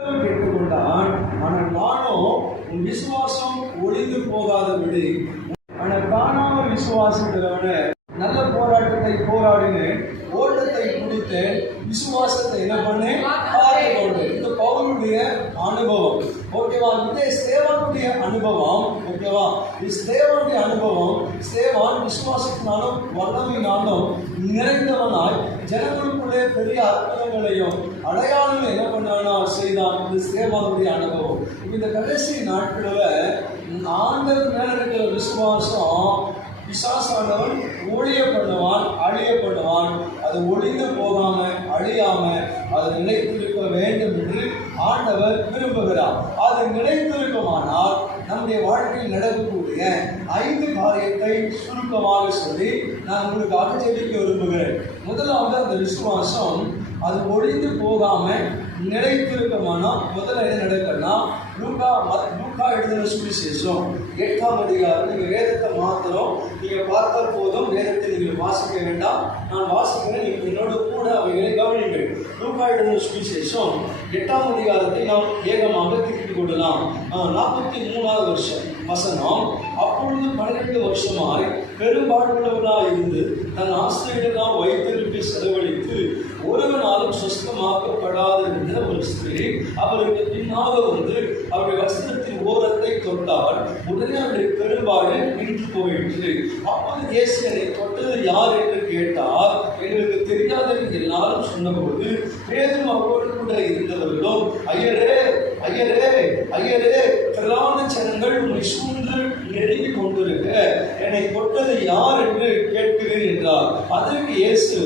கேட்டுக்கொண்டான். ஆனால் நானோ உன் விசுவாசம் ஒளிந்து போகாதபடி ஆனால் காணாமல் விசுவாசத்திலான நல்ல போராட்டத்தை போராடினேன், ஓட்டத்தை முடித்து விசுவாசத்தை என்ன பண்ணேன் பார்த்து கொண்டேன். இது பவுலுடைய அனுபவம். ஓகேவா? இதே ஸ்தேவானுடைய அனுபவம். ஓகேவா? இது ஸ்தேவானுடைய அனுபவம். ஸ்தேவான் விசுவாசத்தினாலும் வல்லமையினாலும் நிறைந்தவனாய் ஜனங்களுக்குள்ளே பெரிய அற்புதங்களையும் அடையாளங்களை என்ன பண்ணானா செய்தான். இது ஸ்தேவானுடைய அனுபவம். இந்த கடைசி நாட்களில் ஆண்டவர் மேல இருக்கிற விசுவாசம் பிசாசானவன் ஊழிய பண்ணுவான், அழிய பண்ணுவான். அது ஒளிந்து போகாம அழியாம அது நிலைத்திருக்க வேண்டும் என்று ஆண்டவர் விரும்புகிறார். அது நிலைத்திருக்குமானால் நம்முடைய வாழ்க்கையில் நடக்கக்கூடிய 5 காரியத்தை சுருக்கமாக சொல்லி நான் உங்களுக்காக ஜெபிக்க விரும்புகிறேன். முதலாவது அந்த விசுவாசம் அது ஒளிந்து போகாம நிலைத்திருக்குமானா முதல்ல என்ன நடக்குன்னா, லூக்கா எழுதின சுவிசேஷம் 8ஆம் அதிகாரம். நீங்கள் வேதத்தை மாத்திரம் நீங்கள் பார்த்தால் போதும், வேதத்தை நீங்கள் வாசிக்க வேண்டாம், நான் வாசிக்கிறேன், நீங்கள் என்னோட கூட அவைகளை கவனிங்கள். லூக்கா எழுதின சுவிசேஷம் 8ஆம் அதிகாரத்தை நாம் வேகமாக திருப்பிக் கொள்ளலாம். 43வது வசனம். அப்பொழுது 12 வருஷமாய் பெரும்பாடுள்ளவர்களாக இருந்து தன் ஆசிரியர்களால் வைத்திருப்பை செலவழித்து ஒருவனாலும் சுஸ்தமாக்கப்படாது என்ற ஒரு ஸ்திரீ அவருக்கு பின்னாக வந்து அவருடைய வஸ்திரத்தின் ஓரத்தை தொட்டால் உடனே அவருடைய பெரும்பாடு நின்று போயிற்று. அப்போது இயேசு என்னை தொட்டது யார் என்று கேட்டால் எங்களுக்கு தெரியாது என்று எல்லாரும் சொன்னபோது பேதுரு அவரோடு கூட இருந்தவர்களும் ஐயரே ஐயரே ஐயரே திரளான ஜனங்கள் உன்னை சூழ்ந்து நெருங்கி கொண்டிருக்க என்னை தொட்டது யார் என்று கேட்கிறேன் என்றார். அதற்கு இயேசு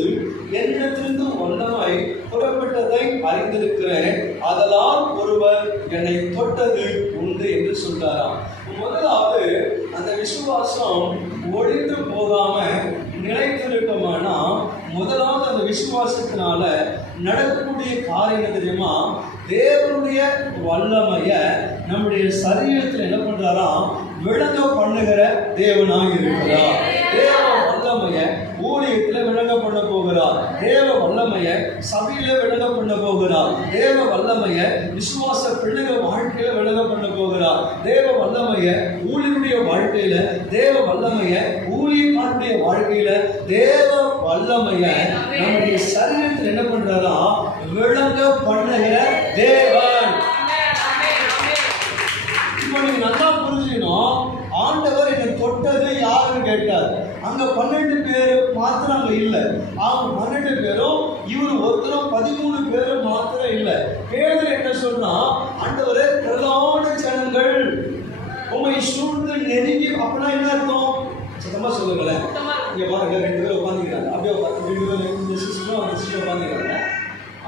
என்னிடத்திலிருந்து வல்லமை புறப்பட்டதை அறிந்திருக்கிறேன், அதனால் ஒருவர் என்னை தொட்டது உண்டு என்று சொல்றாராம். முதலாவது அந்த விசுவாசம் ஒளிந்து போகாம நிலைத்திருக்குமானா முதலாவது அந்த விசுவாசத்தினால நடக்கக்கூடிய காரியம் தெரியுமா, தேவனுடைய வல்லமைய நம்முடைய சரீரத்தில் என்ன பண்றாராம் விளங்க பண்ணுகிற தேவனாக இருக்கிறார். தேவ வல்லமைய ஊழியத்தில் விளங்க பண்ண போகிறார். தேவ வல்லமைய சபையில விளங்க பண்ண போகிறார். தேவ வல்லமைய விசுவாச பிள்ளைகள் வாழ்க்கையில விளங்க பண்ண போகிறார். தேவ வல்லமைய ஊழியருடைய வாழ்க்கையில, தேவ வல்லமைய ஊழியர்களுடைய வாழ்க்கையில, தேவ வல்லமைய நம்முடைய சரீரத்தில் என்ன பண்றாரா விளங்க பண்ணுகிற தேவன். இப்போ நீங்க நல்லா புரிஞ்சுக்கணும், ஆண்டவர் என்னை தொட்டது யாருன்னு கேட்டார். அங்க 12 பேர் மாத்திரம் அங்க இல்லை, அவங்க 12 பேரும் இவர் ஒருத்தரும் 13 பேரும் மாத்திரம் இல்லை. பேதர் என்ன சொன்னா, ஆண்டவரே திரளான ஜனங்கள் உங்களை சூழ்ந்து நெருங்கி. அப்படின்னா என்ன அர்த்தம்? சத்தமா சொல்லுங்களேன். இங்க பாருங்க, 2 பேர் உட்காந்துக்கிறாங்க. அப்படியே 2 பேர் இந்த சிஸ்டம் அந்த சிஸ்டம் உட்காந்துக்கிறாங்க.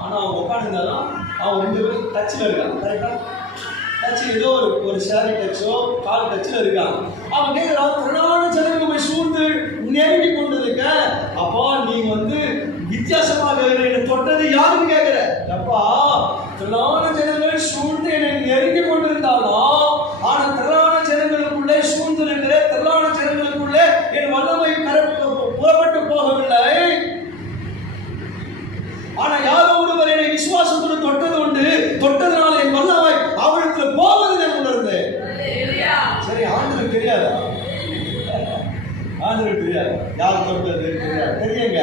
ஆனா அவங்க உட்காந்துருந்தாலும் அவங்க 2 பேரும் டச்சில் இருக்காங்க. கரெக்டா? டச்சு ஏதோ ஒரு ஷேரி டச்சோ கால் டச்சில் இருக்காங்க. அவங்க கேட்குறாங்க, திரளான ஜனங்கள் சூழ்ந்து நெருங்கி கொண்டு இருக்க, அப்பா நீங்க வந்து வித்தியாசமாக என்னை தொட்டது யாருன்னு கேட்கிற. அப்பா திரளான ஜனங்கள் சூழ்ந்து என்னை நெருங்கி கொண்டிருந்தாலும், ஆனா திரளான ஜனங்களுக்குள்ளே சூழ்ந்து இருக்கிற திரளான ஜனங்களுக்குள்ளே என் வல்லமை புறப்பட்டு போகவில்லை. ஆனா யாரோ ஒருவர் என்னை விசுவாசத்தோடு தொட்டது உண்டு, தொட்டதுனால என் வல்லமை அவளுக்கு போவது நான் உணர்ந்தேன். சரி, ஆண்டவருக்கு தெரியாதா? ஆண்டவருக்கு தெரியாது யார் தொட்டது தெரியாது. தெரியுங்க,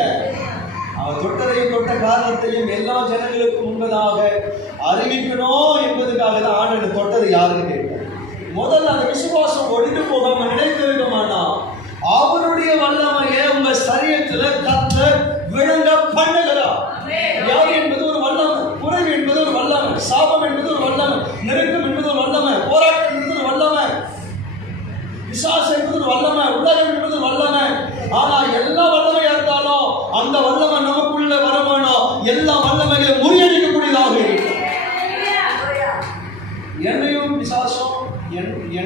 அவர் தொட்டதையும் தொட்ட காரணத்தையும் எல்லா ஜனங்களுக்கும் முன்பதாக அறிவிக்கணும் என்பதுக்காக தான் ஆண்டவர் தொட்டது யாருன்னு கேட்கிறார். முதல்ல அந்த விசுவாசம் ஒழிந்து போகாம நினைத்திருக்கமானா அவருடைய வல்லமையை உங்க சரீரத்துல கர்த்தர் விளங்க பண்ணுகிறார். வியாதி என்பது ஒரு வல்லமை, குறைவு என்பது ஒரு வல்லமை, சாபம் என்பது ஒரு வல்லமை, நெருக்கம் என்பது ஒரு வல்லமை, போராட்டம் என்பது ஒரு வல்லமை, விசுவாசம் என்பது ஒரு வல்லமை, உலகம் என்பது ஒரு வல்லமை. ஆனா எல்லா வல்லமையா இருந்தாலும் அந்த வல்லமை நமக்குள்ள வரமானோம் எல்லா வல்லமைகளை முறியடிக்கக்கூடியதாக இருக்கு.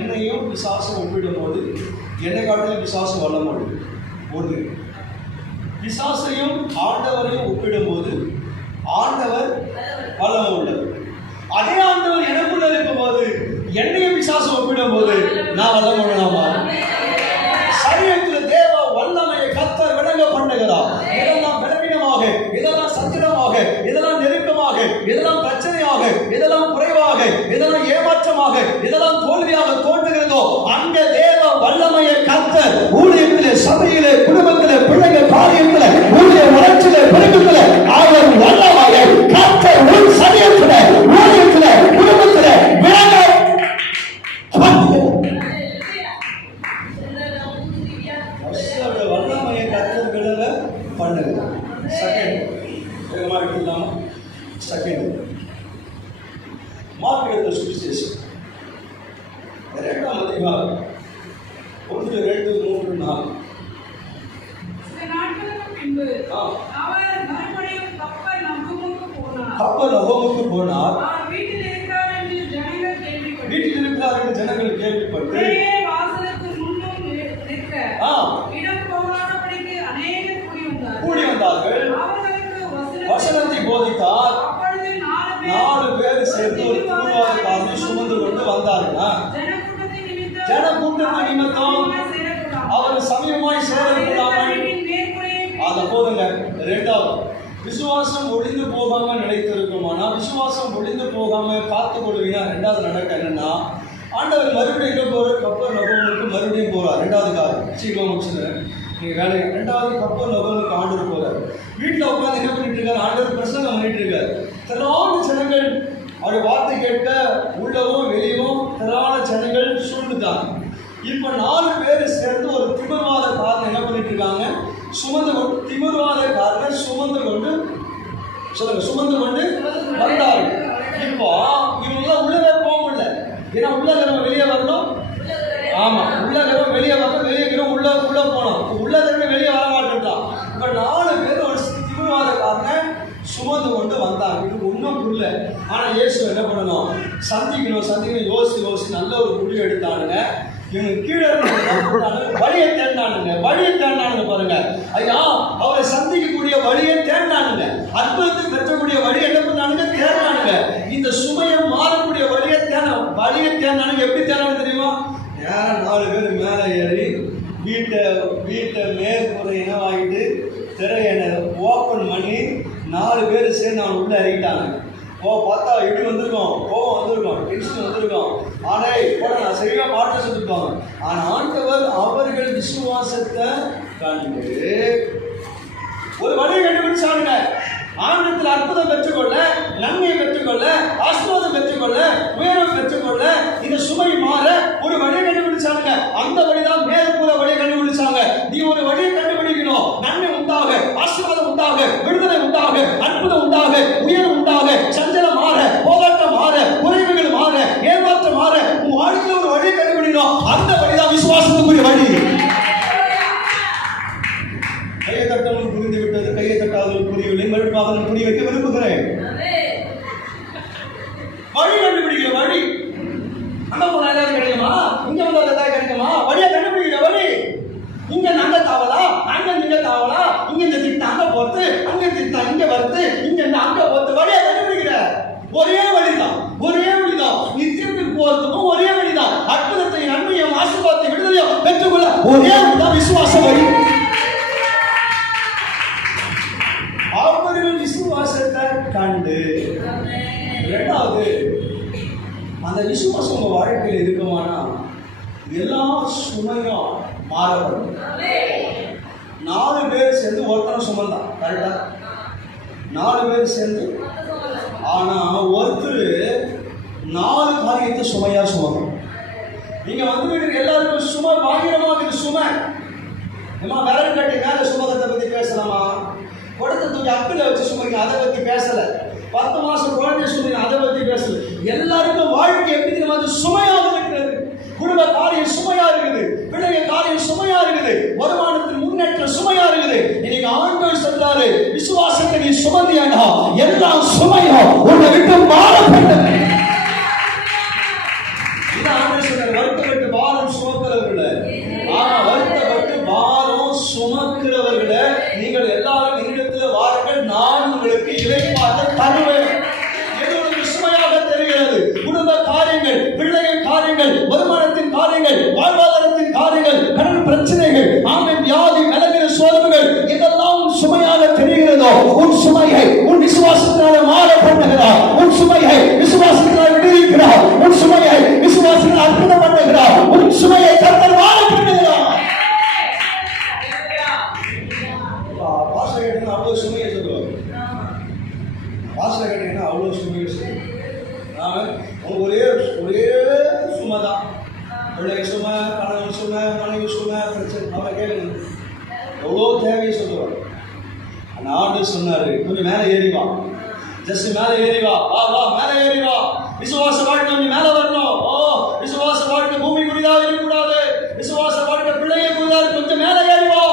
என்னையும் விசுவாசம் ஒப்பிடும் போது என்னை காட்டிலும் விசுவாசம் வல்லமை ஒன்று. விசுவாசையும் ஆண்டவரையும் ஒப்பிடும் போது ஆண்டவர் வல்லமை உள்ளது. அதே ஆண்டவர் எனக்குள்ள இருக்கும் போது என்னையும் விசுவாசம் ஒப்பிடும் போது நான் வல்லமை உள்ளவா. சரீரத்தில் தேவ வல்லமையை கர்த்தர் விளங்க பண்ணுகிறார். இதெல்லாம் பலவீனமாக, இதெல்லாம் சத்திரமாக, இதெல்லாம் நெருக்கமாக, இதெல்லாம் பிரச்சனையாக, இதெல்லாம் குறை எதெல்லாம் ஏமாற்றமாக, எதெல்லாம் தோல்வியாக தோன்றுகிறதோ அந்த தேவ வல்லமையை கர்த்தர் ஊழியத்திலே, சபையிலே, குடும்பத்திலே, பிள்ளைகள் காரியத்திலே, ஊழிய வளர்ச்சியிலே, பெருக்கத்திலே அவர் வல்லமையை கர்த்தர் உன் சரீரத்திலே, ஊழியத்திலே, குடும்பத்திலே விளங்க வல்லமையை கர்த்தர் விளங்க பண்ணுங்க. செகண்ட் வேகமா எடுத்துக்கலாமா? செகண்ட் மார்க் எழுதின சுவிசேஷம் 2ஆம் அதிகாரம் 1, 2, 3, 4. சில நாட்களுக்கு பின்பு அவர் மறுபடியும் கப்பர்நகூமுக்கு போனார். அவர் வீட்டில் இருக்கிறார் என்று ஜனங்கள் கேள்விப்பட்டு வெளியே வாசலுக்கு முன்னும் நிற்க இடம் போகாதபடிக்கு அநேகர் கூடி வந்தார்கள். வசனத்தை போதித்தார். அப்பொழுது 4 பேர் சேர்ந்து ஒரு தூர்வாதக்காரனை சுமந்து கொண்டு வந்தார்கள். ஜனக்கூட்டத்தின் நிமித்தம் அவர் சமயமாய் சேரக்கூடாமல் அதை போதுங்க. 2வது விசுவாசம் ஒழிந்து போகாம நிலைத்திருக்குமானா, விசுவாசம் ஒழிந்து போகாம பார்த்து கொள்வீங்க. 2வது நடக்க என்னன்னா, ஆண்டவர் மறுபடியும் கப்பர்நகூமுக்கு மறுபடியும் போறார். 2வது காரியம் சீக்கிரம் முடிச்சுங்க நீங்க வேலையை. 2வது கப்பர்நகூமுக்கு ஆண்டவர் போறார். வீட்டில் உட்காந்து என்ன பண்ணிட்டு இருக்காரு? ஆண்டவர் பிரசங்கம் பண்ணிட்டு இருக்காரு. திரளான ஜனங்கள் அவருடைய வார்த்தை கேட்க உள்ளவும் வெளியவும் திரளான ஜனங்கள் சூழ்ந்துட்டாங்க. இப்ப 4 பேர் சேர்ந்து ஒரு திமிர்வாத காரனை என்ன பண்ணிட்டு இருக்காங்க? சுமந்து கொண்டு, திமிர்வாத காரனை சுமந்து கொண்டு வந்தார்கள். இப்போ இவங்க உள்ளவே போக முடியல. ஏன்னா உள்ளகிறவங்க வெளியே வரணும். ஆமா, உள்ளகிறவங்க வெளியே வரணும், வெளியேக்கிறவங்க உள்ள போனோம். உள்ளகிறவங்க வெளியே வர மாட்டேன்ட்டான். இப்ப 4 பேர் ஒரு திமிர்வாத காரனை சுமந்து கொண்டு வந்தாங்க. இது ஒன்றும் புரியல. ஆனா இயேசு என்ன பண்ணணும்? சந்திக்கணும் யோசிச்சு நல்ல ஒரு முடிவு எடுத்தானுங்க. இவங்க கீழே வழியை தேடினானுங்க பாருங்க. ஐயா, அவரை சந்திக்கக்கூடிய வழியை தேடினானுங்க. அற்புதத்தை பெற்றக்கூடிய வழியை என்ன பண்ணானுங்க? தேடினானுங்க. இந்த சுமையை மாறக்கூடிய வழியை தேடினானுங்க. எப்படி தேடினாங்க தெரியுமா? நேரம் 4 பேர் மேலே ஏறி வீட்டை மேற்கூரை இனவாகிட்டு திரையை ஓப்பன் பண்ணி 4 பேர் சேர்ந்து அவன் உள்ள இறங்கிட்டாங்க. பார்த்தா இடி வந்திருக்கோம், கோவம் வந்திருக்கோம், டென்ஷன் வந்திருக்கோம். ஆனால் இப்போ நான் சரியாக பாட்டு சொல்லிருப்பாங்க. ஆனால் ஆண்டவர் அவர்கள் விசுவாசத்தை கண்டு ஒரு வழியை கண்டுபிடிச்சாங்க. ஆண்டத்தில் அற்புதம் பெற்றுக்கொள்ள, நன்மையை பெற்றுக்கொள்ள, ஆசீர்வாதம் பெற்றுக்கொள்ள, உயர்வை பெற்றுக்கொள்ள, இந்த சுமை மாற ஒரு வழியை கண்டுபிடிச்சாங்க. அந்த வழிதான் மேற்கூற வழியை கண்டுபிடிச்சாங்க. நீ ஒரு வழியை கண்டுபிடிக்கணும். நன்மை உண்டாக, ஆசீர்வாதம் உண்டாக, விடுதலை உண்டாக, அற்புதம் உண்டாக, உயர்வு உண்டாக, சஞ்சலம் மாற, போராட்டம் மாற, குறைவுகள் மாற, ஏமாற்றம் மாற, உன் வாழ்க்கையில் ஒரு வழியை கண்டுபிடிக்கணும். அந்த வழிதான் விசுவாசத்துக்குரிய வழி. கையை தட்டவர்கள் புரிந்து விட்டது, கையை தட்டாதவர்கள் புரியவில்லை. மறுபடியும் புரிய வைக்க விரும்புகிறேன். வழி கண்டுபிடிக்கிற வழி. அங்க போனா ஏதாவது கிடைக்குமா? இங்க வந்தா ஏதாவது கிடைக்குமா? வழியை கண்டுபிடிக்கிற வழி. இங்க நாங்க தாவலா, நீங்க தாவலா, இங்க இந்த திட்டம் அங்க போறது, அங்க திட்டம் இங்க வருது, இங்க அங்க போறது. வழியை கண்டுபிடிக்கிற ஒரே வழிதான். நீ திருப்பி போறதுக்கும் ஒரே வழிதான். அற்புதத்தை, நன்மையும், ஆசீர்வாதத்தை, விடுதலையும் பெற்றுக்கொள்ள ஒரே வழிதான் விசுவாச வழி. அவர்கள் விசுவாசத்தை கண்டு. 2வது, அந்த விசுவாசம் உங்க வாழ்க்கையில் இருக்குமானா எல்லா சுமையும் மாறப்படும். 4 பேர் சேர்ந்து ஒருத்தனை சுமந்தான். கரெக்டா? 4 பேர் சேர்ந்து. ஆனா ஒருத்தர் 4 காரியத்தை சுமையா சுமக்கும். நீங்க வந்து எல்லாருக்கும் சுமை பாகிரமாக சுமை. விரல் கட்டி மேல சுமக்கத்தை பத்தி பேசலாமா? குடத்தை தூக்கி அப்பில வச்சு சுமைங்க, அதை பத்தி பேசல. 10 மாசம் குழந்தை சுமைங்க, அதை பத்தி பேசல. எல்லாருக்கும் வாழ்க்கை எப்படி தெரியுமா? சுமையாக இருக்கிறது. குடும்ப காரியம் சுமையா இருக்குது, பிள்ளைங்க காரியம் சுமையா இருக்குது, வருமானத்தின் முன்னேற்றம் சுமையா இருக்குது. இன்னைக்கு ஆண்டவர் சொல்றாரு, விசுவாசத்தை நீ சுமந்தியானா எல்லா சுமையும் உன்னை விட்டு மாறப்பட்டது. இதான் ஆண்டவர் சொல்றாரு, வருத்தப்பட்டு பாரம் சுமக்கிறவர்கள, வருத்தப்பட்டு பாரம் சுமக்கிறவர்கள நீங்கள் எல்லாரும் என்னிடத்தில் வாருங்கள், நான் உங்களுக்கு இளைப்பாற தருவேன். எது உங்களுக்கு சுமையாக தெரிகிறது? குடும்ப காரியங்கள், பிள்ளைகள் காரியங்கள், வருமானத்தின் காரியங்கள், வாழ்வாதாரத்தின் காரியங்கள், கடன் பிரச்சனைகள், ஆமென், வியாதி, விலகிற சோதனைகள், இதெல்லாம் உன் சுமையாக தெரிகிறதோ, உன் சுமையை உன் விசுவாசத்தினால மாற பண்ணுகிறார். உன் சுமையை விசுவாசத்தினால் விடுவிக்கிறார். ஒரே ஒரே சுமை தான். பிள்ளைங்க சுமை, கணவன் சுமை, மனைவி சுமை, பிரச்சனை. அவரை கேளுங்க, எவ்வளோ தேவையை சொல்லுவார். அந்த ஆண்டு சொன்னாரு, கொஞ்சம் மேலே ஏறி வா, ஜஸ்ட் மேலே ஏறி வா, வா வா மேலே ஏறி வா. விசுவாச வாழ்க்கை நீ மேலே வரணும். விசுவாச வாழ்க்கை பூமி குறிதாக இருக்கக்கூடாது. விசுவாச வாழ்க்கை பிள்ளைய குறிதாக, கொஞ்சம் மேலே ஏறி வா.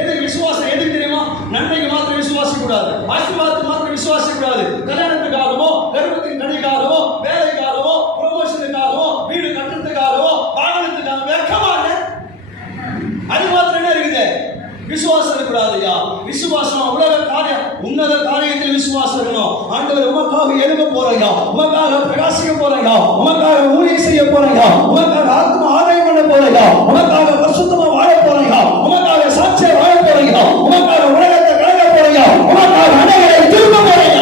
எதுக்கு விசுவாசம்? எதுக்கு தெரியுமா? நன்மைக்கு மாத்திரம் விசுவாசிக்க கூடாது, ஆசீர்வாதத்துக்கு மாத்திரம் விசுவாசிக்க கூடாது. கல்யாணத்துக்காகவோ, கர்ப்பத்தின் கனிக்காகவோ, வேலைக்காகவோ, ப்ரொமோஷனுக்காகவோ, வீடு கட்டுறதுக்காகவோ, வாகனத்துக்காக வெக்கமான அது மாத்திரம் என்ன இருக்குது? விசுவாசம் இருக்கக்கூடாதுயா. விசுவாசம் உலக காரியம், உன்னத காரியத்தில் விசுவாசம் இருக்கணும். ஆண்டவர் உமக்காக எழுத போறீங்க, உமக்காக பிரகாசிக்க போறீங்க, உமக்காக ஊழியம் செய்ய போறீங்க, உமக்காக ஆத்ம ஆதாயம் பண்ண போறீங்க, உமக்காக பரிசுத்தமா வாழ போறீங்க, உமக்காக சாட்சியா வாழ போறீங்க, உமக்காக உலகத்தை கலக்க போறீங்க, உமக்காக அனைவரை திரும்ப போறீங்க.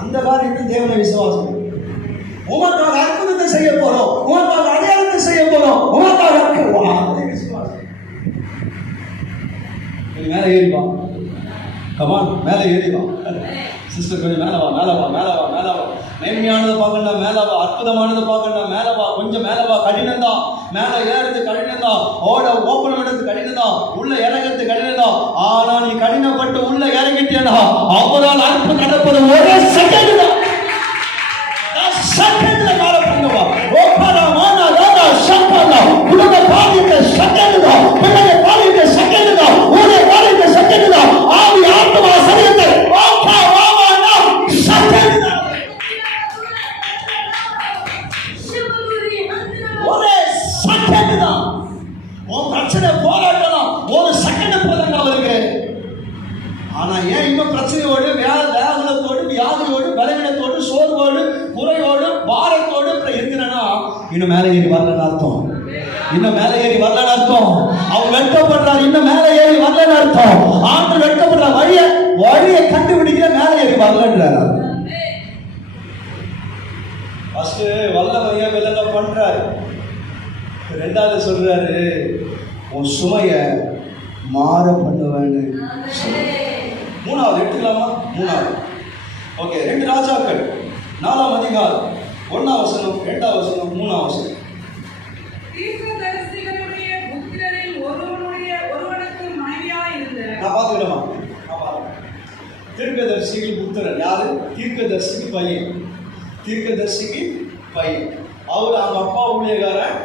அந்த காரியத்தில் தேவனை விசுவாசம். உமக்காக அற்புதத்தை செய்ய போறோம், உமக்காக அடையாளத்தை செய்ய போறோம், உமக்காக விசுவாசம். மேலே ஏறிவா, கமான் மேலே ஏறிவா. சிஸ்டர் கொஞ்சம் மேலே வா, மேலே வா, மேலே வா, மேலே வா. மேன்மையானதை பார்க்கணும், மேலே வா. அற்புதமானதை பார்க்கணும், மேலே வா. கொஞ்சம் மேலே வா. கடினம் தான், மேலே ஏறது கடினம் தான், ஓப்பன் பண்ணுறது கடினம் தான், உள்ள இறங்கிறது கடினம் தான். ஆனா நீ கடினப்பட்டு உள்ள இறங்கிட்டேனா அப்பதான் அற்புதம் நடப்பது. ஒரே செகண்ட் தான், செகண்ட்ல மேல பண்ணுவா. ஓப்பரமான ராதா சம்பனா உலக பாதித்த செகண்ட் தான், பிள்ளைய பாதித்த செகண்ட் தான், ஊரே பாதித்த செகண்ட் தான், ஆவி ஆத்மா சரீரத்தை ஓகே வாவானா செகண்ட் தான். ஒரே செகண்ட் தான். உன் பிரச்சனை போராட்டலாம் ஒரு செகண்ட் போதுங்க அவருக்கு. ஆனா ஏன் இன்னும் பிரச்சனையோடு, வேகத்தோடு, வியாதியோடு, பலவீனத்தோடு, சோர்வோடு, குறையோடு, பாரத்தோடு இருக்கிறனா இன்னும் மேலே ஏறி வரலன்னு அர்த்தம். இன்னும் மேலே ஏறி வரலன்னு அர்த்தம். அவங்க வெட்கப்படுறாரு, இன்னும் மேலே ஏறி வரலன்னு அர்த்தம். ஆண்டு வெட்கப்படுற வழியை கண்டுபிடிக்கிற மேலே ஏறி வரலன்றாரு. ஃபர்ஸ்ட் வல்லமையா விலங்க பண்றாரு. ரெண்டாவது சொல்றாரு, உன் சுமைய மாற பண்ணுவேன்னு. மூணாவது எடுத்துக்கலாமா? மூணாவது ஓகே. 2 ராஜாக்கள் 4ஆம் அதிகாரம் 1ஆம் வசனம், 2ஆம் வசனம், 3ஆம் வசனம். தீர்க்கதரிசிகளுடைய புத்திரரில் ஒருவனுக்கு மனைவியாய் இருந்த. நான் பார்த்துக்கிறேமா? தீர்க்கதரிசிகள் புத்திரன் யாரு? தீர்க்கதரிசிக்கு பையன். தீர்க்கதரிசிக்கு பையன். அவர் அவங்க அப்பா ஊழியக்காரன்,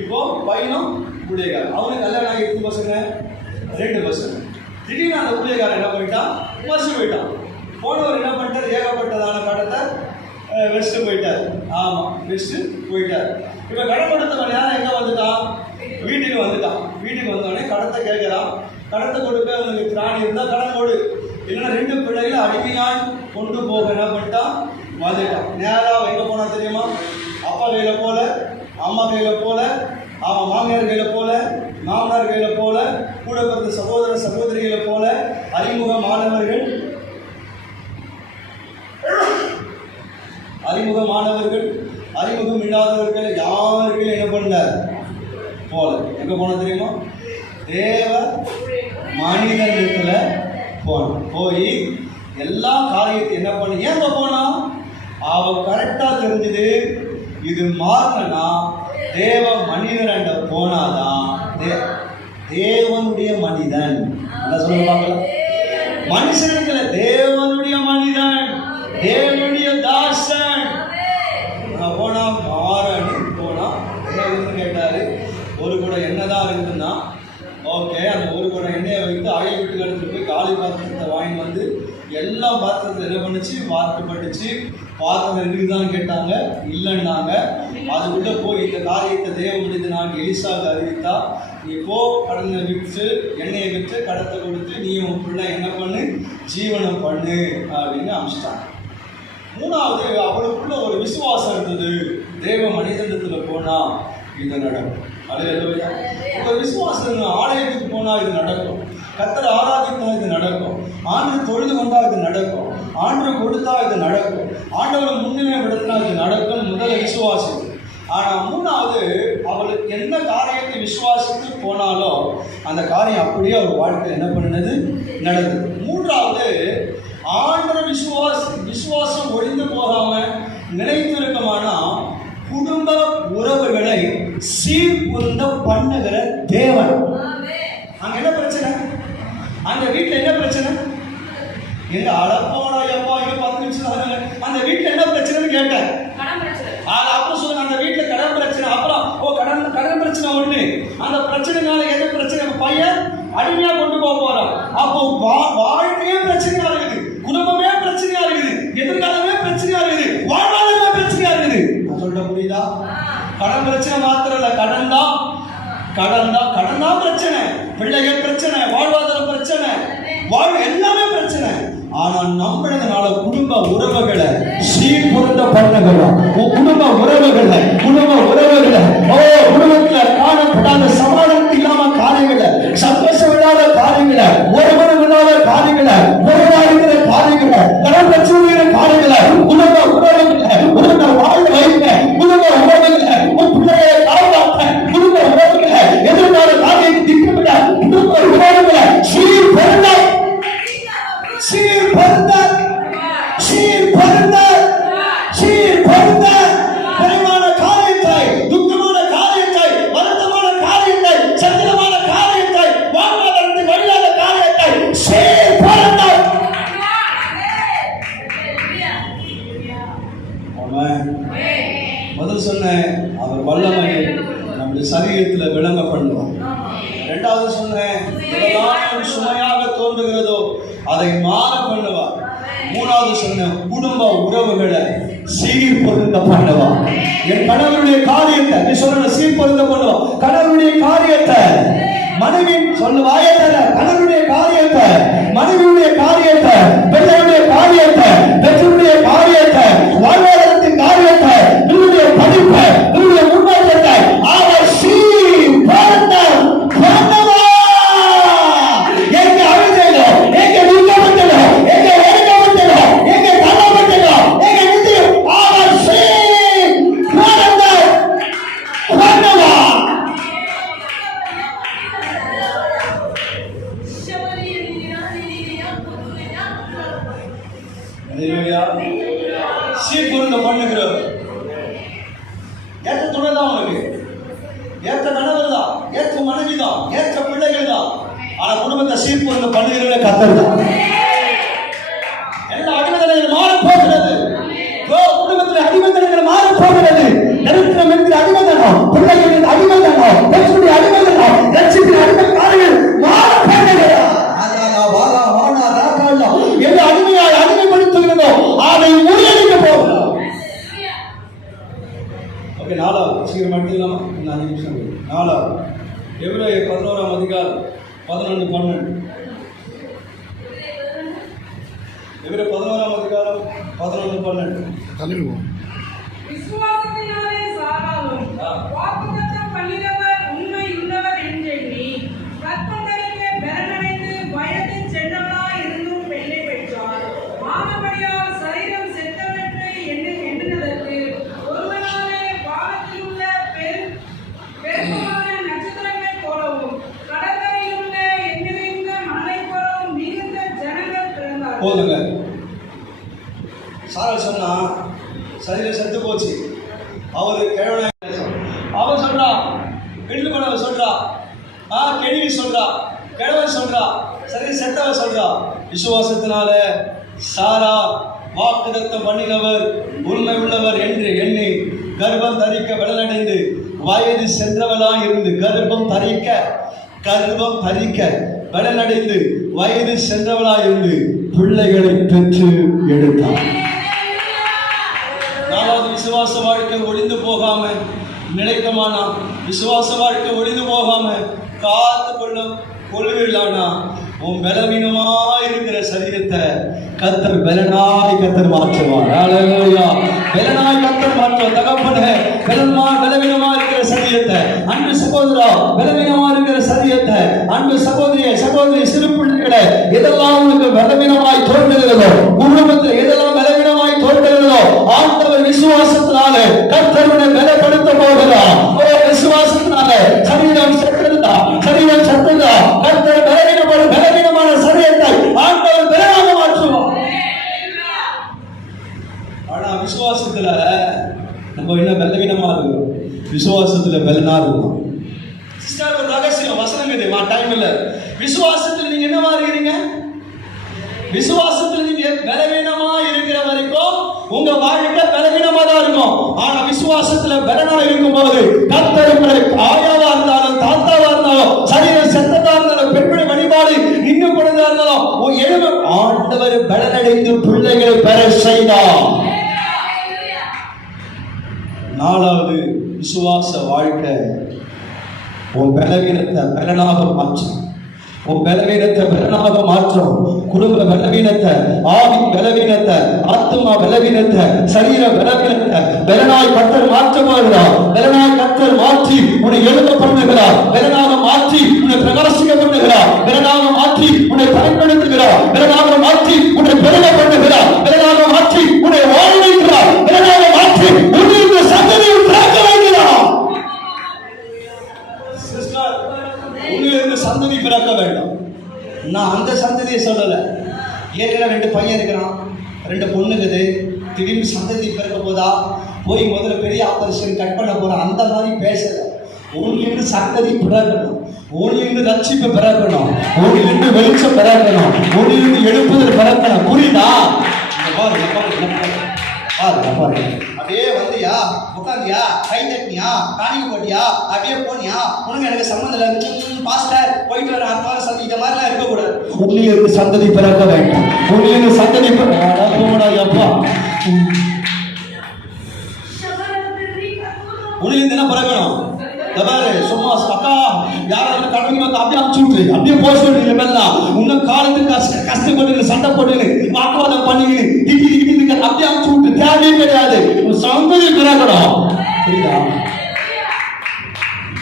இப்போ பையனும் ஊழியக்காரன். அவனுக்கு கல்யாணம் ஆகி 8 பசங்க, 2 பசங்க. திடீர்னு அந்த ஊழியக்காரன் என்ன பண்ணிட்டான்? மறைச்சு போயிட்டான். போனவர் என்ன பண்ணிட்டார்? ஏகப்பட்டதான கடத்தை வெஸ்ட்டு போயிட்டார். ஆமாம், வெஸ்ட்டு போயிட்டார். இப்போ கடன் கொடுத்தவன் யாரும் எங்கே வந்துட்டான்? வீட்டுக்கு வந்துட்டான். வீட்டுக்கு வந்தவொடனே கடத்தை கேட்குறான். கடத்தை கொடுக்க அவனுக்கு திராணி இருந்தால் கடன் கொடு, இல்லைன்னா 2 பிள்ளைகளை அடிமையாய் கொண்டு போக என்ன பண்ணிட்டான்? வந்துட்டான். நேராக எங்கே போனால் தெரியுமா? அப்பா கையில் போல, அம்மா கையில் போல, அவன் மாமியார் கையில் போல, மாமனார் கையில் போல, கூட பிறந்த சகோதர சகோதரிகளை போல, அறிமுகமானவர்கள் அறிமுகம் இல்லாதவர்கள் யாருக்கு என்ன பண்ண போல. எங்க போன தெரியுமா? தேவ மனிதனிடத்துல போய் எல்லா காரியத்தையும் என்ன பண்ண. ஏங்க போனா? அவ கரெக்டா தெரிஞ்சது, இது மாறினா தேவ மனிதன் போனாதான் தேவனுடைய மனிதன். என்ன சொல்ல பார்க்கலாம்? மனுஷனுக்குல தேவனுடைய மனிதன், தேவனுடைய தாசன். போனா மாறனு போனா தேவன் கேட்டாரு, ஒரு கூட என்னதான் இருக்குன்னா ஓகே, அந்த ஒரு கூட எண்ணெயை வைத்து அயல் வீட்டுக்கு எடுத்துட்டு போய் காலி பாத்திரத்தை வாங்கி வந்து எல்லா பாத்திரத்தில் என்ன பண்ணுச்சு? வார்த்தைப்பட்டுச்சு. பாத்திரம் இருக்குதான்னு கேட்டாங்க, இல்லைன்னாங்க. அதுக்குள்ள போய் இந்த காரியத்தை தேவ முடிந்து நான் எலிசாவுக்கு அறிவித்தா, நீ போ, கடனை விற்று எண்ணெயை விற்று கடத்தை கொடுத்து நீ உன் பிள்ளை என்ன பண்ணு, ஜீவனம் பண்ணு அப்படின்னு அனுப்பிச்சிட்டாங்க. மூணாவது, அவளுக்குள்ள ஒரு விசுவாசம் இருந்தது. தேவ மனிதனத்தில் போனா இது நடக்கும். அல்லேலூயா. ஒரு விசுவாசம், ஆலயத்துக்கு போனா இது நடக்கும், கர்த்தரை ஆராதித்தா இது நடக்கும், ஆண்டு தொழுது கொண்டா இது நடக்கும், ஆண்டு கொடுத்தா இது நடக்கும், ஆண்டவர் முன்னிலை படுத்தினா இது நடக்கும். முதல்ல விசுவாசம். ஆனால் மூணாவது, அவளுக்கு என்ன காரியத்தை விசுவாசித்து போனாலும் அந்த காரியம் அப்படியே அவர் வாழ்க்கை என்ன பண்ணினது? நடந்தது. மூன்றாவது, ஆண்டவர் விசுவாசம் ஒழிந்து போகாம நிலைத்திருக்கமானா குடும்ப உறவுகளை சீர்பொருந்த பண்ணுகிற தேவன். அங்க என்ன பிரச்சனை? அந்த வீட்டுல என்ன பிரச்சனை? எங்க அழப்போனா எப்பா இங்க 10 நிமிஷம் அந்த வீட்டுல என்ன பிரச்சனைன்னு கேட்டேன். அப்புறம் சொல்லுங்க, அந்த வீட்டுல கடன் பிரச்சனை. அப்புறம் கடன் பிரச்சனை ஒண்ணு. அந்த பிரச்சனைனால எது பிரச்சனை? பையன் அடிமையா கொண்டு போக போறான். அப்போ வாழ்க்கையே பிரச்சனையா இருக்குது, குடும்பமே பிரச்சனையா இருக்குது, எதிர்காலமே பிரச்சனையா இருக்குது, வாழ்வாதாரமே பிரச்சனையா இருக்குது. நான் சொல்ல புரியுதா? கடன் பிரச்சனை மாத்திரம் இல்ல, கடன் தான் பிரச்சனை, பிள்ளைகள் பிரச்சனை, வாழ்வாதார பிரச்சனை, எல்லாமே பிரச்சனை. ஆனா நம்மளதுனால குடும்ப உறவுகளை சீர்பொருந்த பண்ணுகிறோம். குடும்பத்துல காணப்படாத சமாதானம் இல்லாம காரியங்களை, சந்தோஷம் இல்லாத காரியங்களை, ஒருவரும் இல்லாத காரியங்களை, ஒருவராகிற காரியங்களை, கடன் பிரச்சனை காரியங்களை, குடும்ப உறவுகளை வாழ வைக்க, குடும்ப உறவுகளை பிள்ளைகளை காப்பாற்ற, குடும்ப உறவுகளை எதிர்கால காரியத்தை திட்டமிட, குடும்ப உறவுகளை சீர்பொருந்த குறைவான காரியத்தை, துக்கமான காரியத்தை, வருத்தமான காரியத்தை, சஞ்சலமான காரியத்தை, வாழ்வாதாரத்தை வழியாத காரியத்தை சீர்பொருந்த. முதல் சொன்னேன், அவர் வல்லமை நம்முடைய சரீரத்தில் விளங்க பண்ணுவார். இரண்டாவது சொன்னேன், எதெல்லாம் சுமையாக தோன்றுகிறதோ அதை மாற பண்ணுவார். மூணாவது சொன்ன, குடும்ப உறவுகளை சீர்பொருந்த பண்ணுவார். என் கணவனுடைய காரியத்தை நீ சொல்ற சீர்பொருந்த பண்ணுவார். கணவனுடைய காரியத்தை மனைவி சொல்லுவாயே, கணவனுடைய காரியத்தை, மனைவியுடைய காரியத்தை, பிள்ளையுடைய காரியத்தை, பெற்றோருடைய காரியத்தை, வாழ்வாதாரத்தின் காரியத்தை, உன்னுடைய படிப்பை, உன்னுடைய முன்னேற்றத்தை அவர் சீர்பொருந்த பண்ணுவார். எங்க அழுதையோ, எங்க துக்கப்பட்டதோ, எங்க வெறுக்கப்பட்டதோ, எங்க தள்ளப்பட்டதோ, எங்க நிதியோ அவர் சீர்பொருந்த பண்ணுவார். சீர்பொருந்த பண்ணுகிறோம். ஏற்ற துணை தான் உனக்கு, ஏற்ற கணவர் தான், ஏற்ற மனைவி தான், ஏற்ற பிள்ளைகள் தான். ஆனா குடும்பத்தை சீர்பொருந்த பண்ணுகிற கர்த்தர் தான். எல்லா அடிமைத்தனங்கள் மாற போகிறது. குடும்பத்தில் அடிமைத்தனங்கள் மாற போகிறது. நெருக்கம் என்கிற அடிமைத்தனம், பிள்ளைகளின் அடிமைத்தனம், பெற்றோருடைய அடிமைத்தனம், லட்சியத்தின் அடிமைக்காரர்கள் மாற போகிறது. எல்லா அடிமையால் அடிமைப்படுத்துகிறதோ அதை முறியடிக்க போகிறோம். ஓகே, நாலாவது சீக்கிரம் எடுத்துக்கலாமா? 5 நிமிஷம். நாலாவது எபிரேயர் 11ஆம் அதிகாரம் 11-12. எபிரேயர் 11ஆம் அதிகாரம் 11-12. விசுவாசத்தினாலே சாராலும் வாக்குத்தத்தம் பண்ணினவர் உண்மை உள்ளவர் என்றெண்ணி கர்த்தருக்கு பெறனடைந்து வயதில் சென்றவனாய் இருந்தும் பிள்ளை பெற்றார். ஆனபடியால் சரீரம் செத்தவற்றை எண்ணுவதற்கு ஒருவனாலே வானத்தில் உள்ள பெருக்கமான நட்சத்திரங்கள் போலவும் கடற்கரையில் உள்ள எண்ணிறைந்த மணலை போலவும் மிகுந்த ஜனங்கள் பிறந்தார்கள். போதுங்க. சாரா சொன்னா சரீரம் செத்து போச்சு. அவரு அவன் சொல்றா, வீட்டுக்கு போனவன் சொல்றா, கெடிவி சொல்றா, கிழவன் சொல்றா, சரி செத்தவ சொல்றா. விசுவாசத்தினால சாரா வாக்குத்தத்தம் பண்ணினவர் உண்மை உள்ளவர் என்று எண்ணி கர்ப்பம் தரிக்க பலனடைந்து வயது சென்றவளாய் இருந்து கர்ப்பம் தரிக்க பலனடைந்து வயது சென்றவளாய் இருந்து பிள்ளைகளை பெற்று எடுத்தார். நாலாவது, விசுவாச வாழ்க்கை ஒளிந்து போகாம நிலைக்கமானா, விசுவாச வாழ்க்கை ஒளிந்து போகாம காத்து கொள்ளுகிறானா, உன் பலவீனமாய் இருக்கிற சரீரத்தை கர்த்தர் பலனாய் மாற்றுவார். ஹல்லேலூயா. பலனாய் கர்த்தர் மாற்றுவார். தகப்பனே, பலவீனமா இருக்கிற சரீரத்தை, அன்பு சகோதரா, பலவீனமா இருக்கிற சரீரத்தை, அன்பு சகோதரி சிறு பிள்ளைகளை எதெல்லாம் உங்களுக்கு பலவீனமாய் தோன்றுகிறதோ, குடும்பத்தில் எதெல்லாம் பலவீனமாய் தோன்றுகிறதோ, ஆண்டவர் விசுவாசத்தினாலே கர்த்தருடைய பலப்படுத்த போகிறார். விசுவாசத்தினாலே சரீரம் செத்ததா, கர்த்தர் பலவீனமான சரீரத்தை ஆண்டவர் பலனாக மாற்றுவார். விசுவாசத்துல நம்ம என்ன பலவீனமா இருக்கிறோம், விசுவாசத்துல பலனா இருக்கணும். சிஸ்டர், ஒரு ரகசியம் வசனம் இது, டைம் இல்ல. விசுவாசத்துல நீங்க என்னவா இருக்கிறீங்க? விசுவாசத்துல நீங்க பலவீனமா இருக்கிற வரைக்கும் உங்க வாழ்க்கை பலவீனமா தான் இருக்கும். ஆனா விசுவாசத்துல பலனா இருக்கும்போது கர்த்தர் உங்களுக்கு ஆயாவா இருந்தாலும், தாத்தாவா இருந்தாலும், சரீர செத்ததா இருந்தாலும், பெண்மணி வழிபாடு நின்று கொண்டதா இருந்தாலும் எழுவ ஆண்டவர் பலனடைந்து பிள்ளைகளை பெற செய்தார். நாலாவது, விசுவாச வாழ்க்கை உன் பலவீனத்தை பலனாக மாற்றும். உன் பலவீனத்தை பலனாக மாற்றும். குடும்ப பலவீனத்தை, ஆவி பலவீனத்தை, ஆத்மா பலவீனத்தை, சரீர பலவீனத்தை பலனாய் கர்த்தர் மாற்ற போகிறார். பலனாய் கர்த்தர் மாற்றி உன்னை எழுத பண்ணுகிறார். பலனாக மாற்றி உன்னை பிரகாசிக்க பண்ணுகிறார். பலனாக மாற்றி உன்னை பயன்படுத்துகிறார். பலனாக மாற்றி உன்னை பெருக பண்ணுகிறார். பலனாக மாற்றி உன்னை வாழ வைக்கிறார். பலனாக மாற்றி உன்னை சந்ததியை பிறக்க வைக்கிறார். உங்களுக்கு சந்ததி பிறக்க வேண்டும். நான் அந்த சந்ததியை சொல்லல. ஏற்கனவே 2 பையன் இருக்கிறான், 2 பொண்ணுக்குது, திடீர்னு சந்ததி பிறக்க போதா, போய் முதல்ல பெரிய ஆபரேஷன் கட் பண்ண போற அந்த மாதிரி பேசல. உங்களுக்கு சந்ததி பிறக்கணும், உங்களுக்கு ரட்சிப்பு பிறக்கணும், உங்களுக்கு வெளிச்சம் பிறக்கணும், உங்களுக்கு எழுப்புதல் பிறக்கணும். புரியுதா? அப்படியே வந்தியா, உட்காந்தியா, கை தட்டியா, காணிக்கு போட்டியா, அப்படியே போனியா, உனக்கு எனக்கு சம்மந்தம் இல்லை, பாஸ்டர் போயிட்டு வர அப்பாவை சந்தி, இந்த மாதிரிலாம் இருக்கக்கூடாது. உங்களுக்கு சந்ததி பிறக்க வேண்டும். உங்களுக்கு சந்ததி அப்பா உங்களுக்கு என்ன பிறக்கணும்? சும்மா அக்கா யாராவது கடமைக்கு வந்து அப்படியே அனுப்பிச்சு விட்டு அப்படியே போய் சொல்றீங்க எல்லாம் இன்னும் காலத்துக்கு கஷ்டப்பட்டு சண்டை போட்டு வாக்குவாதம் பண்ணிக்கிட்டு அப்படியே அனுப்பிச்சு விட்டு தேவையே கிடையாது. சந்ததி பிறக்கணும். புரியுதா?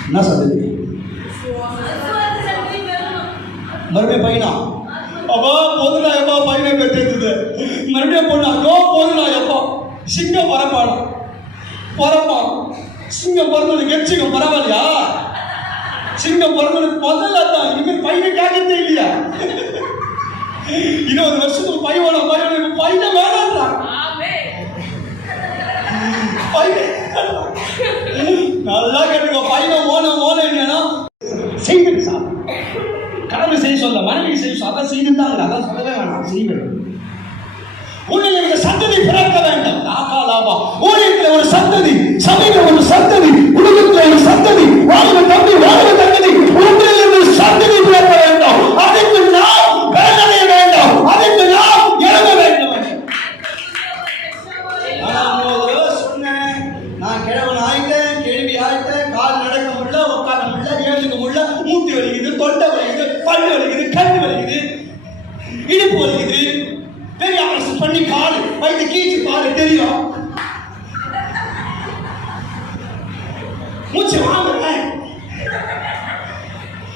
என்ன சந்ததி? மறுபடியும் பையனா அப்பா போதுடா எப்பா பையனை பெற்றது, மறுபடியும் பொண்ணா போதுடா எப்பா சிங்கம் பரப்பாடு பரப்பான். சிங்கம் பிறந்தது கெச்சிங்கம் பரவாயில்லையா? சிங்கம் பிறந்தது முதல்ல தான். இனிமேல் பையனை கேட்கறதே இல்லையா? 20 வருஷத்துக்கு பையன பையன் வேணான்றான். நல்லா கேட்டுக்கோ. பையன் ஓன என்னன்னா செய்வது சார் கடமை செய்ய சொல்ல, மனைவி செய்ய சொல்ல, அதான் செய்துட்டாங்க. அதான் சொல்லவே வேணாம், செய்வது. ஊழியர்களுக்கு சந்ததி பிறக்க வேண்டும். ஊழியர்கள் ஒரு சந்ததி, சபையில் ஒரு சந்ததி, உலகத்தில் ஒரு சந்ததி, வாழ்வு தம்பி வாழ்வு தங்கதி, உலகிலிருந்து சந்ததி பிறக்க வேண்டும். அதற்கு நாம் வேதனை வேண்டும், அதற்கு நாம் இறங்க வேண்டும். சொன்னேன், நான் கிழவன் ஆயிட்டேன், கேள்வி ஆயிட்டேன், கால் நடக்க முடியல, உட்கார முடியல, ஏழுக்க முடியல, மூட்டி வலிக்குது, தொண்டை வலிக்குது, பல்லு வலிக்குது, கண்ணு வலிக்குது, இடுப்பு வலிக்குது, பெரிய ஆபரேஷன் பண்ணி கால் வயிற்று கீச்சு பாரு தெரியும், மூச்சு வாங்குறேன்,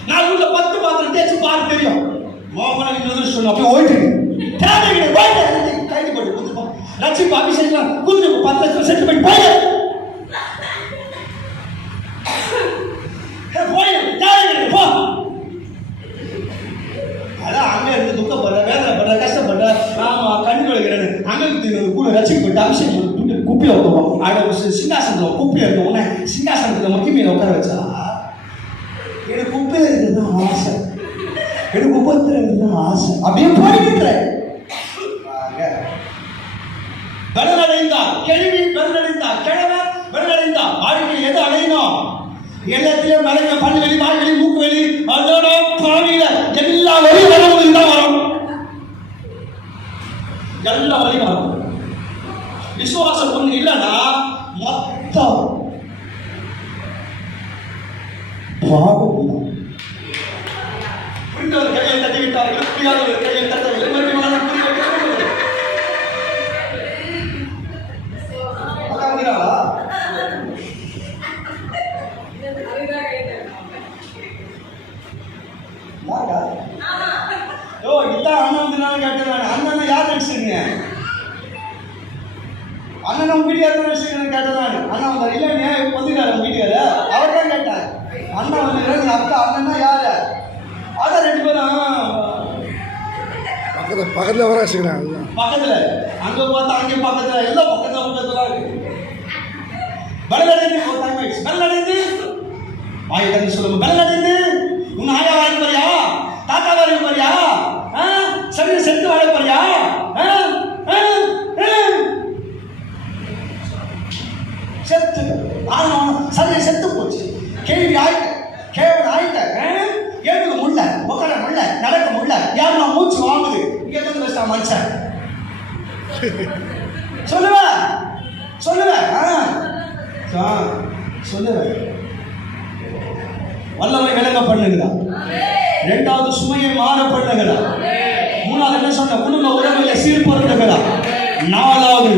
நான் உள்ள 10 பாத்திரம் தேய்ச்சி பாரு தெரியும். சொன்ன அப்படியே ஓய்ட்டு கைது போட்டு கொடுத்துப்போம். லட்சிப்பு அபிஷேகம் குதிரை 10 லட்சம் செட்டில்மெண்ட் போய் போ. அதான் அங்கே இருந்து துக்கப்படுற, வேதனைப்படுற, கஷ்டப்படுற, ஆமா கண்ணு வலிக்கிறேன்னு அங்கே கூட ரசிக்கப்பட்டு அபிஷேகம் குப்பியை வைப்போம். அங்கே சிங்காசனத்தில் குப்பியை இருக்கும். உடனே சிங்காசனத்தில் மக்கி மீன் உட்கார வச்சா எனக்கு குப்பையில் இருக்கிறது தான் ஆசை, எனக்கு குப்பத்தில் இருக்கிறது தான் ஆசை. அப்படியே போயிட்டு பலனடைந்தார் கேள்வி, பலனடைந்தார் கிழமை, பலனடைந்தார் வாழ்க்கை எது அடையணும்? எல்லாத்திலையும் மறைக்க பல்லு வெளி, வாய் வெளி, மூக்கு வெளி, அதோட பாவியில எல்லா வழி வரவும் தான் வரும். எல்லா வழி வரும். விசுவாசம் ஒண்ணு இல்லைன்னா மொத்தம் பாவம். புரிந்தவர் கையை தட்டி விட்டார்கள், புரியாதவர் கையை தட்டவில்லை. மறுபடியும் அண்ணன் யார் நடிச்சிருங்க? அண்ணன் உங்க வீட்டுக்காரர் நடிச்சிருக்கேன்னு கேட்டதான். அண்ணா வந்து இல்லைங்க வந்துக்கிறாரு உங்க வீட்டுக்காரு, அவர் தான் கேட்டார். அண்ணா வந்து அக்கா அண்ணன்னா யாரு? அதான் 2 பேரும் பக்கத்துல வர பக்கத்துல அங்க பார்த்தா அங்கே பக்கத்துல எல்லாம் பக்கத்துல சத்தத்தெல்லாம் பலனடைந்து ஒரு டைம் ஆயிடுச்சு. பலனடைந்து ஆயிரத்தி சொல்லுங்க. பலனடைந்து உங்க ஆயா வாழ போறியா, தாத்தா வாழ போறியா, சரி செத்து வாழ போறியா? செத்து சரி செத்து போச்சு. கேள்வி ஆயிட்ட, கேவல் ஆயிட்ட, ஏழுக முள்ள, உட்கார முள்ள, நடக்க முள்ள, யாருன்னா மூச்சு வாங்குது. இங்க எத்தனை பேச மனுஷன் சொல்லுவேன் சொல்லுவேன் சொல்லுவேன். வல்லமை விளங்க பண்ணுகிறான். இரண்டாவது சுமையை மாற பண்ணுகிறான். மூணாவது என்ன சொன்ன, குடும்ப உறவுகளை சீர்படுத்துகிறான். நாலாவது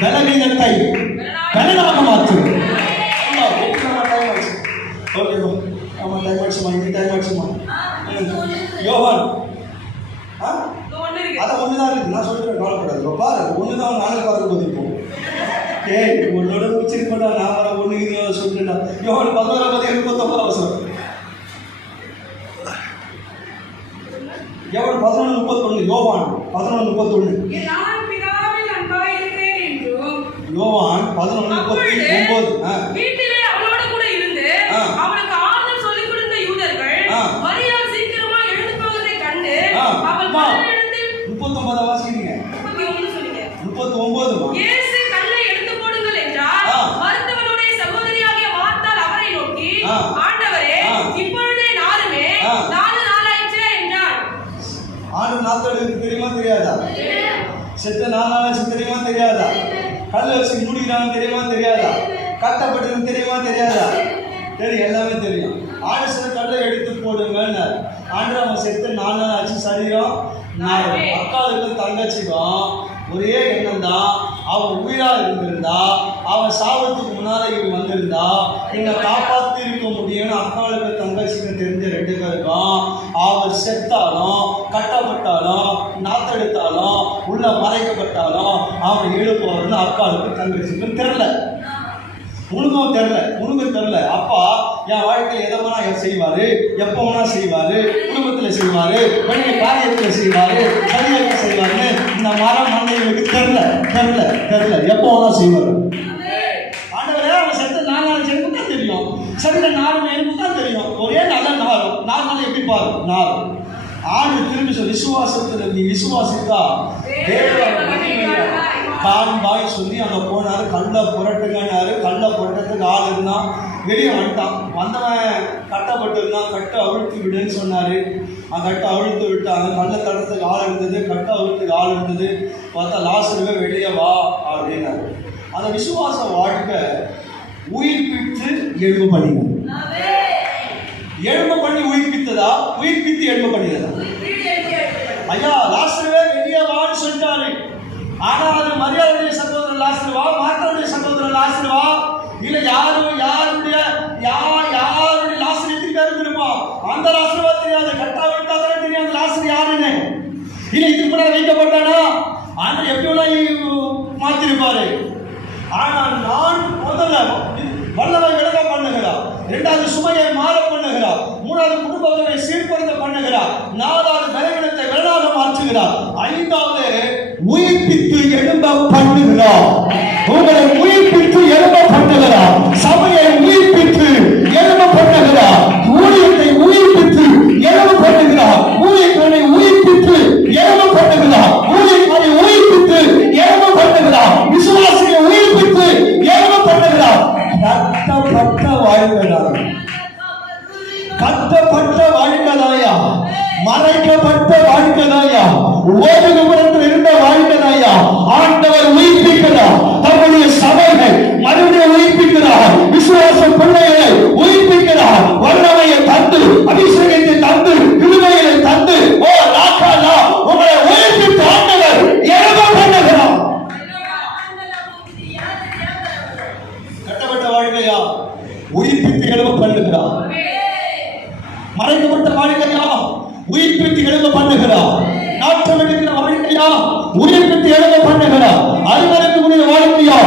பலவீனத்தை பலனாக மாற்றுகிறான். ஓகே ஆமா, டைம் ஆயிடுச்சுமா, இந்த டைம் ஆயிடுச்சுமா. யோவான் அதான் ஒண்ணுதான் இருக்கு, நான் சொல்றேன், கவலைப்படாது. பாரு ஒண்ணுதான், நாளைக்கு பார்க்க போதிப்போம். உன்னோட உச்சிருக்கா, நான் வர ஒண்ணு சொல்லிட்டா. யோவான் 11:29 அவசரம். யோவான் 11:31. யோவான் 11:31. யோவான் 11:39. வீட்டிலே அவளோடு கூட இருந்து அவளுக்கு ஆறுதல் சொல்லிக் கொடுத்த யூதர்கள் மரியாள் சீக்கிரமா எழுந்து போவதை கண்டு அவள் பலனிடத்தில் 39 வாசிக்கிறீங்க. 31 சொல்லுங்க. 39. இயேசு கல்லை எடுத்து போடுங்கள் என்றார். மருத்துவனுடைய சகோதரியாகிய மார்த்தாள் அவரை நோக்கி, ஆண்டவரே, இப்பொழுதே நாளுமே 4 நாளாயிற்றே என்றார். ஆண்டு நாட்களுக்கு தெரியுமா தெரியாதா? செத்த 4 நாளாச்சு தெரியுமா தெரியாதா? கல்ல வச்சு மூடிக்கிறாங்க தெரியுமா தெரியாதா? கட்டப்பட்டது தெரியுமா தெரியாதா? தெரியும், எல்லாமே தெரியும். ஆடு கல்லை எடுத்து போடுங்க. ஆண்டு அவன் செத்து 4 நாள் ஆச்சு, சரீரம் அக்காளுக்கும் தங்கச்சிக்கும் ஒரே எண்ணம் தான். அவன் உயிரா இருந்திருந்தா, அவன் சாவத்துக்கு முன்னால இவன் வந்திருந்தா என்னை காப்பாற்றி இருக்க முடியும்னு அக்காளுக்கு தங்கச்சிக்கு தெரிஞ்ச 2 பேருக்கும். அவர் செத்தாலும், கட்டப்பட்டாலும், நாத்தெடுத்தாலும், உள்ள மறைக்கப்பட்டாலும் அவன் எழுப்புவார்னு அக்காளுக்கு தங்கச்சிக்கும் தெரியல. உனக்கும் தெரியல, உனக்கும் தெரியல. அப்பா என் வாழ்க்கையில் எதை வேணா செய்வாரு, எப்போ வேணா செய்வாரு, குடும்பத்தில் செய்வாரு, வெளிய காரியத்தில் செய்வாரு, சரீரத்தில் செய்வாருன்னு இந்த மரம் மண்டைகளுக்கு தெரியல தெரியல தெரியல எப்போ வேணா செய்வாரு. ஆண்டவரே, அவன் செத்த 4 நாள் எனக்கு தான் தெரியும், சரியில்லை 4 எனக்கு தான் தெரியும். ஒரே நல்ல 4 நாள் எப்படி பாரு 4. ஆண்டு திரும்பி சொல்லி விசுவாசத்தில் நீ விசுவாசித்தா காண்பாய் சொல்லி அங்கே போனாரு. கல்லை புரட்டுங்கன்னாரு. கல்லை புரட்டத்துக்கு ஆள் இருந்தான். வெளியே வந்துட்டான். வந்தவன் கட்டப்பட்டு இருந்தான். கட்டை அவிழ்த்து விடுன்னு சொன்னார். கட்டை அவிழ்த்து விட்டாங்க. கல்லை தடத்துக்கு ஆள் இருந்தது, கட்டை அவிழ்த்துக்கு ஆள் இருந்தது. பார்த்தா லாசருவே வெளியே வா அப்படின்னாரு. அந்த விசுவாச வாழ்க்கை உயிர்ப்பித்து எழும்ப பண்ணினார். எழும்ப பண்ணி உயிர்ப்பித்ததா, உயிர்ப்பித்து எழும்ப பண்ணினதா? ஐயா, லாசருவே வெளியே வான்னு சொல்லிட்டாரு. ஆனா அது மரியாதையுடைய சகோதரன் லாசருவா, மார்த்தாளுடைய சகோதரன் லாசருவா, இல்ல யாருடைய லாசரியத்துக்கு தெரியுமா? அந்த லாசருவா தெரியாது. கட்டா விட்டா தானே தெரியும் அந்த லாசர் யாருன்னு. இல்ல இதுக்கு முன்னாடி வைக்கப்பட்டானா ஆண்டு எப்படி மாத்திருப்பாரு. ஆனால் நான் முதல்ல வல்லமை விலக பண்ணுகிறார். 2வது சுமையை மாற பண்ணுகிறார். 3வது குடும்பங்களை சீர்படுத்த பண்ணுகிறார். 4வது பலவீனத்தை வெள்ளமாக மாற்றுகிறார். 5வது உயிர்ப்பித்து எழும்ப பண்ணுகிறார். உங்களை உயிர்ப்பித்து எழும்ப பண்ணுகிறார். சபையை உயிர்ப்பித்து எழும்ப பண்ணுகிறார். ஊழியத்தை உயிர்ப்பித்து எழும்ப பண்ணுகிறார். ஊழியர்களை உயிர்ப்பித்து எழும்ப பண்ணுகிறார். ஊழியர்களை உயிர்ப்பித்து எழும்ப பண்ணுகிறார். விசுவாசியை உயிர்ப்பித்து எழும்ப பண்ணுகிறார். கட்டப்பட்ட வாழ்க்கைதான், கட்டப்பட்ட வாழ்க்கைதாயா, மறைக்கப்பட்ட வாழ்க்கைதாயா, ஒரு நிமிடத்தில் இருந்த வாழ்க்கைதாயா. ஆண்டவர் உயிர்ப்பிக்கிறார். தம்முடைய சபைகள் மறுபடியும் உயிர்ப்பிக்கிறார். விசுவாச பிள்ளைகளை உயிர்ப்பிக்கிறார். வல்லமையை தந்து, அபிஷேகத்தை தந்து, கிருபைகளை தந்து, ஓ ராக்காலா உங்களை உயிர்ப்பித்து ஆண்டவர் எழும்ப பண்ணுகிறார். கட்டப்பட்ட வாழ்க்கையா உயிர்ப்பித்து எழும்ப பண்ணுகிறார். மறைக்கப்பட்ட வாழ்க்கையா உயிர்ப்பித்து எழும்ப பண்ணுகிறார். நாட்டம் எடுக்கிற வாழ்க்கையா உயிர்ப்பித்து எழும்ப பண்ணுகிறார். அறுவடைக்குரிய வாழ்க்கையா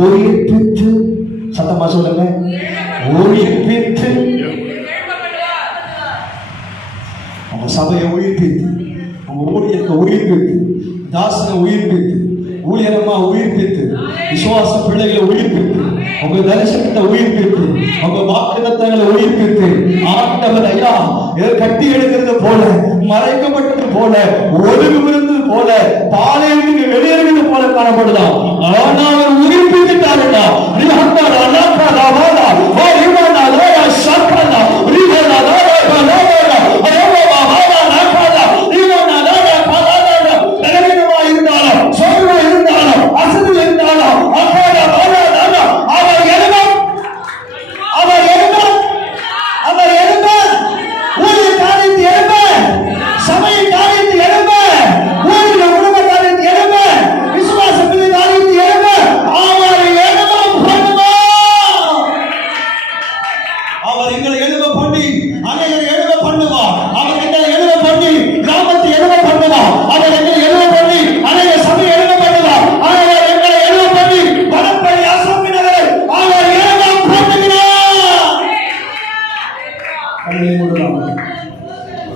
உயிர்ப்பித்து, சத்தமா சொல்லுங்க, உயிர்ப்பித்து அவங்க சபையை உயிர்ப்பித்து, அவங்க ஊழியத்தை உயிர்ப்பித்து, தாசனை உயிர்ப்பித்து, ஊழிய நேரமா உயிர்ப்பித்து விசுவாச பிள்ளைகளை உயிர்ப்பித்து உங்க தரிசனத்தை உயிர்ப்பித்து உங்க வாக்குத்தத்தங்களை உயிர்ப்பித்து ஆண்டவர் ஐயா கட்டி எடுக்கிறது போல, மறைக்கப்பட்டது போல, ஒதுங்குகிறது போல, பாலைவனுக்கு வெளியேறுகிறது போல காணப்படுதான். ஆனா அவர் உயிர்ப்பித்துட்டாருடா.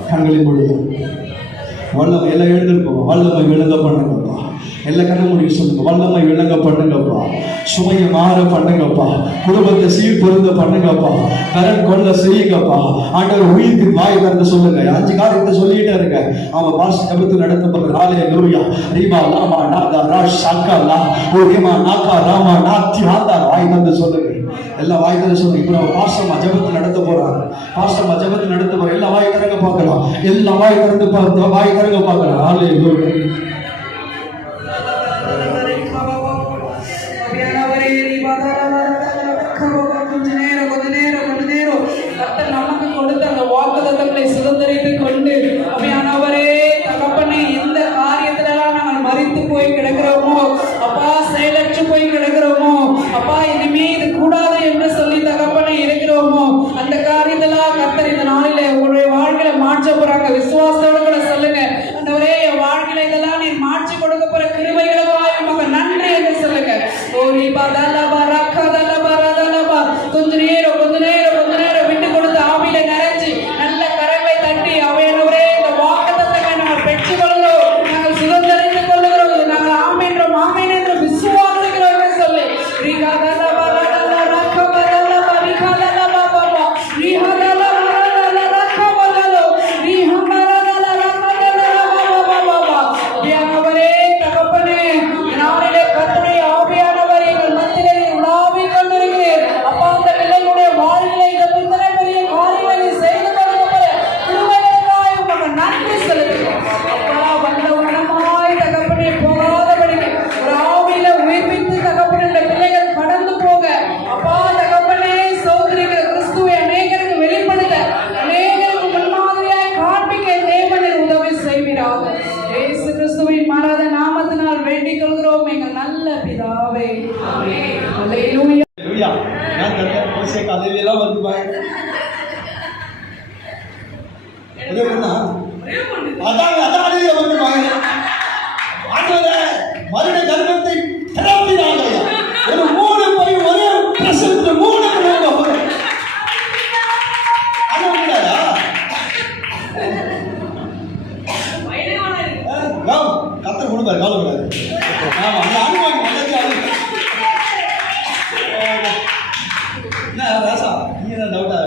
கண்களை மூடுவோம். வல்லமை எல்லாம் எழுந்திருப்போம். வல்லமை விளங்க பண்ணுங்கப்பா. எல்லாம் கண்ண முடிவு சொல்லுங்க. வல்லமை விளங்க பண்ணுங்கப்பா. சுமையை மாற பண்ணுங்கப்பா. குடும்பத்தை சீர்பொருந்த பண்ணுங்கப்பா. கரண் கொள்ள செய்யுங்கப்பா. ஆண்டவர் உயிருக்கு வாய் திறந்து சொல்லுங்க. 5 காரியத்தை சொல்லிட்டே இருக்க. அவன் பாஸ் ஜபத்து நடத்தப்படுற ஹல்லேலூயா. ரீமா லாமா நாதா ராஷ் சாக்கா லா ஓ ரீமா நாகா ராமா நாத்தி ஆதா வாய் திறந்து சொல்லுங்க. எல்லா வாய் திறந்து சொல்லுங்க. இப்போ நம்ம பாஸ்டர்மா ஜபத்து நடத்த போறாங்க. பாஸ்டர்மா ஜபத்து நடத்த போற எல்லா வாய் திறங்க பார்க்கலாம். எல்லா வாய் திறந்து வாய் திறங்க பார்க்கலாம். ஹல்லேலூயா. நமக்கு கொடுத்த அந்த வாக்குத்தத்தங்களை சுதந்திரித்துக் கொண்டு அவையானவரே தகப்பனே எந்த காரியத்திலெல்லாம் நாங்கள் மறித்து போய் கிடக்கிறோமோ அப்பா, செயலற்று போய் கிடக்கிறோமோ அப்பா, இனிமே இது கூடாது என்று சொல்லி தகப்பனே இருக்கிறோமோ அந்த காரியத்தெல்லாம் கர்த்தர் இந்த நாளிலே உங்களுடைய வாழ்க்கையில மாற்ற போறாங்க. விசுவாசத்தோடு கூட சொல்லுங்க. ஆண்டவரே என் வாழ்க்கையில இதெல்லாம் நீ மாற்றி கொடுக்க போற கிருபைகளுக்காக நமக்கு நன்றி என்று சொல்லுங்க. ஓரி பதலபா ரக்கதலபா ரதலபா கொஞ்ச நேரம் விட்டு கொடுத்து ஆவியில நிறைஞ்சி நல்ல கரங்களை தட்டி அவையானவரே இந்த வாக்குத்தத்தங்களை நாங்கள் பெற்றுக் கொள்கிறோம், நாங்கள் சுதந்திரித்துக் கொள்கிறோம், இது நாங்கள் ஆமென்றோம் ஆமென் என்று விசுவாசிக்கிறோம் என்று சொல்லி ரிகதலபா ரக்கபா ரதலபா ரிகதலபா பாபா ரிஹதலபா ரக்கபலலோ ரிஹமரதல ரக்கதலபா பாபா. அவையானவரே தகப்பனே நாளிலே கர்த்தருடைய ஆவியானவர் எங்கள் மத்தியிலே உலாவிக் கொண்டிருக்கிறீர். அப்பா, அந்த பிள்ளைகளுடைய வாழ்விலே இந்த இத்தனை பெரிய காரியங்களை செய்து கொடுக்கிற கிருபைகளுக்காக உமக்கு நன்றி செலுத்துகிறோம். அப்பா, வந்த உடனமாய் தகப்பனே போகாதபடிக்கு ஒரு ஆவியில உயிர்ப்பித்து தகப்பனே இந்த பிள்ளைகள் கடந்து போக அப்பா தகப்பனே சோதரிக்கிற கிறிஸ்துவை அநேகருக்கு வெளிப்படுத்த அநேகருக்கு முன்மாதிரியாய் காண்பிக்க தேவனின் உதவி செய்வீராக. இயேசு கிறிஸ்துவின் மாறாத நாமத்தினால் வேண்டிக் கொள்கிறோம் எங்கள் நல்ல பிதாவே. ஆமென். அல்லேலூயா. ஹல்லேலூயா. நான் கரெக்ட்டா போசே காலையில வந்து பாய். ஒரே ஒண்ணா? அதான் அடியில வந்து பாய். ஆண்டவரே மரண கர்ப்பத்தை திறப்பினாங்க. ஒரு 3 பை ஒரே பிரசவத்துல 3 பிள்ளைங்க போறாங்க. அது முடியாதா? கத்தர் கொடுப்பாரு, கவலைப்படாது. ஆமா, அந்த அனுபவம் வந்தது. என்ன ராசா, நீ என்ன டவுட்டா?